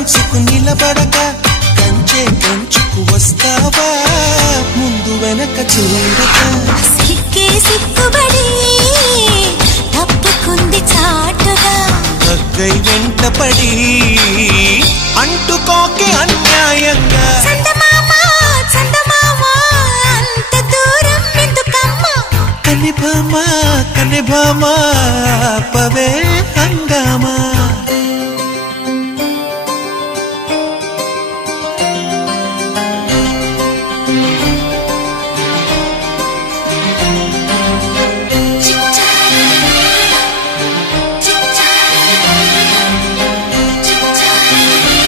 మనసుకు నిలబడక కంచే కంచుకు వస్తావా ముందు వెనక చూడక సిక్కే సిక్కుబడి తప్పుకుంది చాటుగా దగ్గై వెంటపడి అంటుకోకే అన్యాయంగా చందమామ చందమామ అంత దూరం ఎందుకమ్మా కనిభామా కనిభామా పవే